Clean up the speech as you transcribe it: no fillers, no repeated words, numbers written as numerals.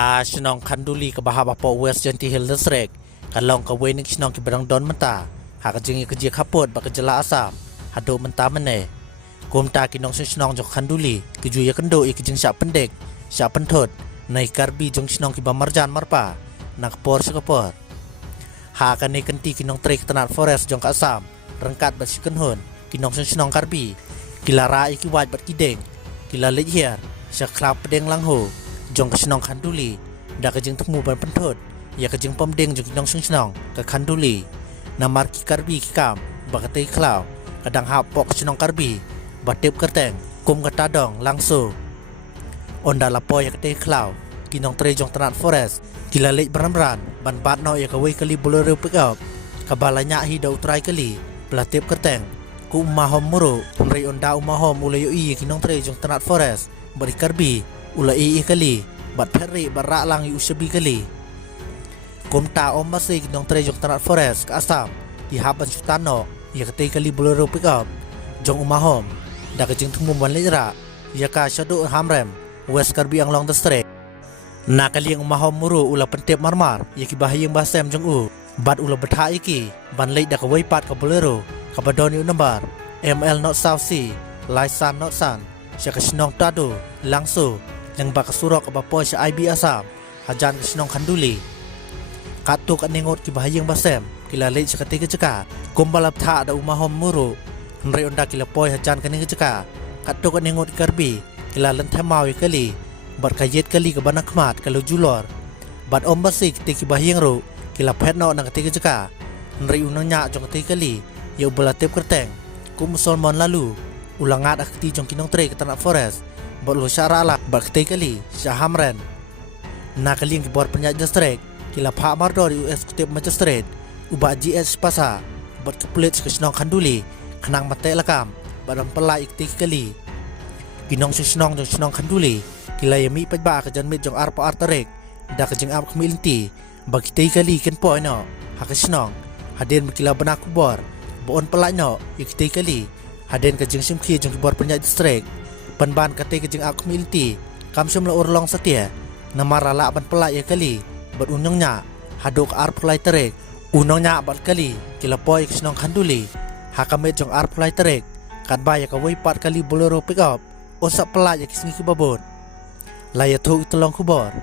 Shnong Kanduli ke bahaba po West Janti Hill District kalong ka wening shnong ki barang don menta hakajing ke jia kapot ba ke jela asam hado menta mene kumta kinong shnong jok Kanduli ke juya kendo i kijing syak pendek syak pentot nai karbi jong shnong ki bamarjan marpa nak por sekapor ha kan ni kenti kinong trek tanat forest jong ka asam rengkat ba sikenhun kinong shnong karbi kilara iki waj bat kideng kila lej hier syak klap pedeng langho jong Shnong Kanduli da kajing temu ban pentot ya kajing pemdeng jong kinong Shnong ke Kanduli namar ki karbi ki kam bakatei klau kadang hapok Shnong karbi batep kerteng kum katadong langso onda lapo ya katei klau kinong tre jong tanat forest kila lej beramran ban bat no ya kawai kali bolero pick up kabalanya hi dau trai kali belatep kerteng ku umahom muru rei onda umahom ulayo i kinong tre jong tanat forest bari karbi ulai kali bat peri barak lang yu sebi kali kumta om masih kinong tre jong tanat forest ke asam di haban sutano ya ketei kali bolero pick up jong umahom da kajing temu ban lejra ya ka shadu hamrem west karbi anglong district na kali yang umahom muru ula pentep marmar ya ki bahayeng basem jong u bat ula betha iki ban lej da ka weipat ka bolero ka badoni number ML not south sea laisan not san sya ka Shnong tado langso yang baka surok ke bapo sa IB asam hajan ke Shnong Kanduli katuk aningot ki bahayeng basem kila lej sa ketiga ceka kumbalap tha da umahom muru nrei onda kila poy hajan kaning ceka katuk aningot karbi kila lentamau kali bat kayet kali ke banak mat kalau julor bat om basik ti ki bahayeng ro kila petno nang ketiga ceka nrei unanya jong ketiga kali ya ubalatep kerteng kum solmon lalu ulangat akti jong kinong tre ke tanat forest bat lo syarala bat ketei kali syahamren na kali yang kibor penyat district kila pak mardor US kutip magistrate ubah GS pasa bat kepulit ke Shnong Kanduli kenang mate lakam badan pelai ikti kali kinong Shnong jong Shnong Kanduli kila yami pajba ke janmit jong arpa artarek da ke jeng ap kemilinti bagi tei kali ken poy no hak Shnong haden kila benak kubor boon pelai no ikti kali haden ke jeng simki jong kibor penyat district ban kate kejeng ak community kamsum la urlong setia namara la ban pelai ya kali bat unongnya hadok ar pelai terek unongnya bat kali kila poy Shnong Kanduli hakamet jong ar pelai terek kat baya ka wei pat kali bolero pick up osak pelai ya kisngi ki babon la ya thu itolong kubor